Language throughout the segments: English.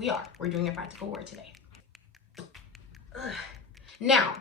We are. We're doing a practical word today. Now,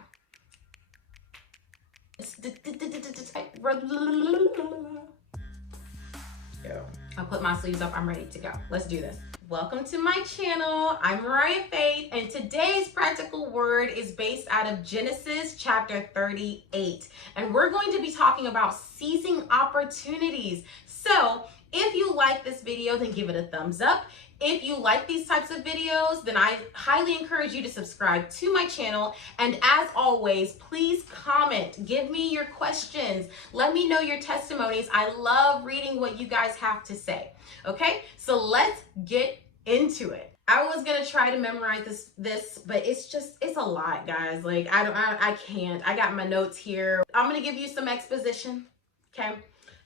I'll put my sleeves up. I'm ready to go. Let's do this. Welcome to my channel. I'm Mariah Faith, and today's practical word is based out of Genesis chapter 38. And we're going to be talking about seizing opportunities. So if you like this video, then give it a thumbs up. If you like these types of videos, then I highly encourage you to subscribe to my channel. And as always, please comment. Give me your questions. Let me know your testimonies. I love reading what you guys have to say. Okay, so let's get into it. I was gonna try to memorize this, but it's a lot, guys. Like I can't. I got my notes here. I'm gonna give you some exposition. Okay.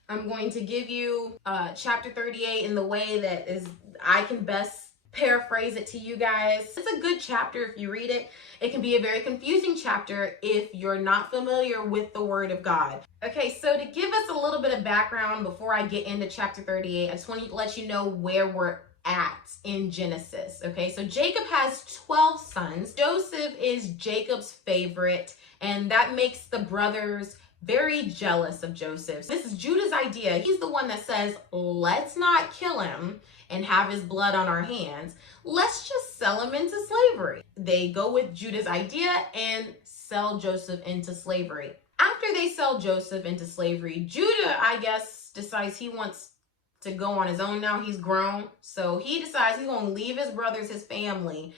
I'm going to give you chapter 38 in the way that is I can best paraphrase it to you guys. It's a good chapter if you read it. It can be a very confusing chapter if you're not familiar with the Word of God. Okay, so to give us a little bit of background before I get into chapter 38, I just want to let you know where we're at in Genesis. Okay, so Jacob has 12 sons. Joseph is Jacob's favorite, and that makes the brothers very jealous of Joseph. This is Judah's idea. He's the one that says, let's not kill him and have his blood on our hands. Let's just sell him into slavery. They go with Judah's idea and sell Joseph into slavery. After they sell Joseph into slavery, Judah, I guess, decides he wants to go on his own now. He's grown. So he decides he's going to leave his brothers, his family,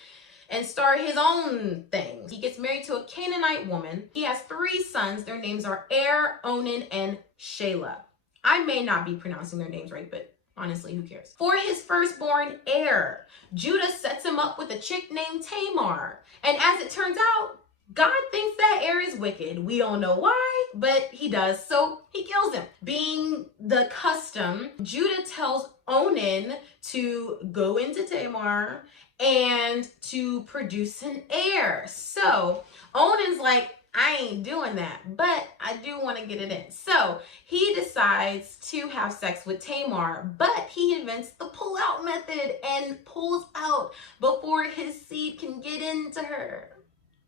and start his own thing. He gets married to a Canaanite woman. He has 3 sons. Their names are Er, Onan, and Shelah. I may not be pronouncing their names right, but honestly, who cares? For his firstborn, Er, Judah sets him up with a chick named Tamar. And as it turns out, God thinks that Er is wicked. We don't know why, but he does, so he kills him. Being the custom, Judah tells Onan to go into Tamar and to produce an heir. So Onan's like, I ain't doing that, but I do want to get it in. So he decides to have sex with Tamar, but he invents the pull-out method and pulls out before his seed can get into her.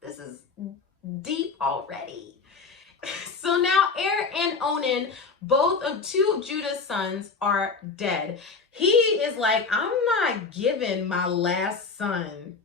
This is deep already. So now Er and Onan, both of 2 of Judah's sons, are dead. He is like, I'm not giving my last son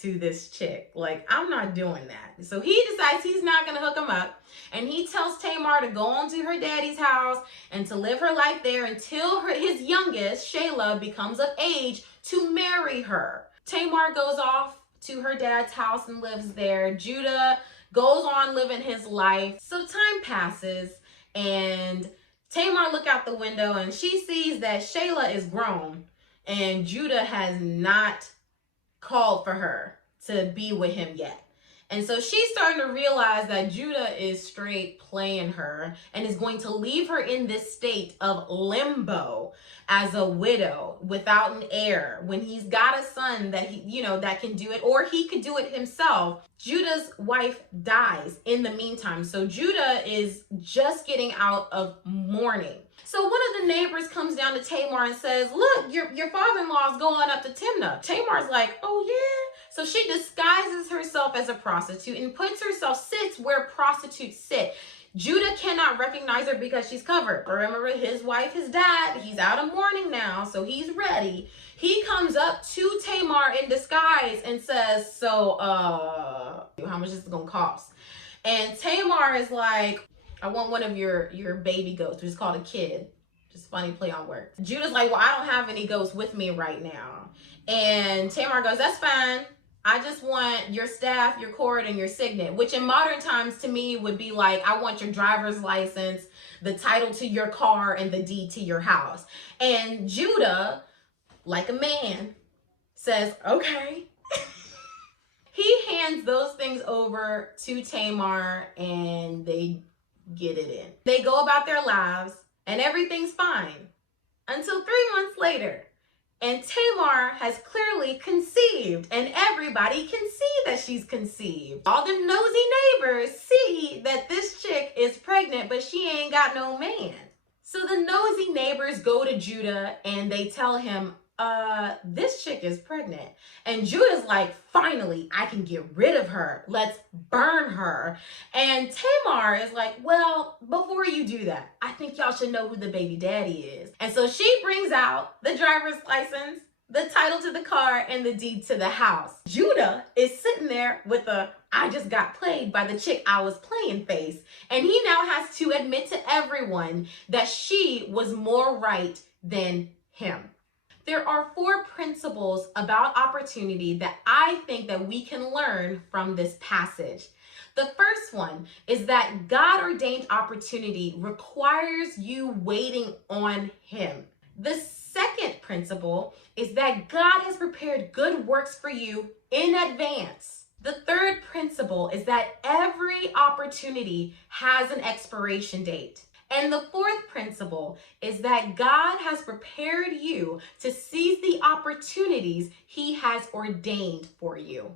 to this chick. Like, I'm not doing that. So he decides he's not going to hook him up. And he tells Tamar to go on to her daddy's house and to live her life there until his youngest, Shelah, becomes of age to marry her. Tamar goes off to her dad's house and lives there. Judah goes on living his life. So time passes and Tamar look out the window and she sees that Shelah is grown and Judah has not called for her to be with him yet. And so she's starting to realize that Judah is straight playing her and is going to leave her in this state of limbo as a widow without an heir when he's got a son that that can do it, or he could do it himself. Judah's wife dies in the meantime. So Judah is just getting out of mourning. So one of the neighbors comes down to Tamar and says, look, your father-in-law is going up to Timnah. Tamar's like, oh yeah? So she disguises herself as a prostitute and sits where prostitutes sit. Judah cannot recognize her because she's covered. Remember, his wife, his dad, he's out of mourning now, so he's ready. He comes up to Tamar in disguise and says, so, how much is this gonna cost? And Tamar is like, I want one of your baby goats, which is called a kid. Just funny play on words. Judah's like, well, I don't have any goats with me right now. And Tamar goes, that's fine. I just want your staff, your cord, and your signet, which in modern times to me would be like, I want your driver's license, the title to your car, and the deed to your house. And Judah, like a man, says, okay. He hands those things over to Tamar and they get it in. They go about their lives and everything's fine until 3 months later. And Tamar has clearly conceived, and everybody can see that she's conceived. All the nosy neighbors see that this chick is pregnant, but she ain't got no man. So the nosy neighbors go to Judah and they tell him, this chick is pregnant. And Judah's like, finally, I can get rid of her. Let's burn her. And Tamar is like, well, before you do that, I think y'all should know who the baby daddy is. And so she brings out the driver's license, the title to the car, and the deed to the house. Judah is sitting there with a I just got played by the chick I was playing face. And he now has to admit to everyone that she was more right than him. There are 4 principles about opportunity that I think that we can learn from this passage. The first one is that God-ordained opportunity requires you waiting on him. The second principle is that God has prepared good works for you in advance. The third principle is that every opportunity has an expiration date. And the fourth principle is that God has prepared you to seize the opportunities he has ordained for you.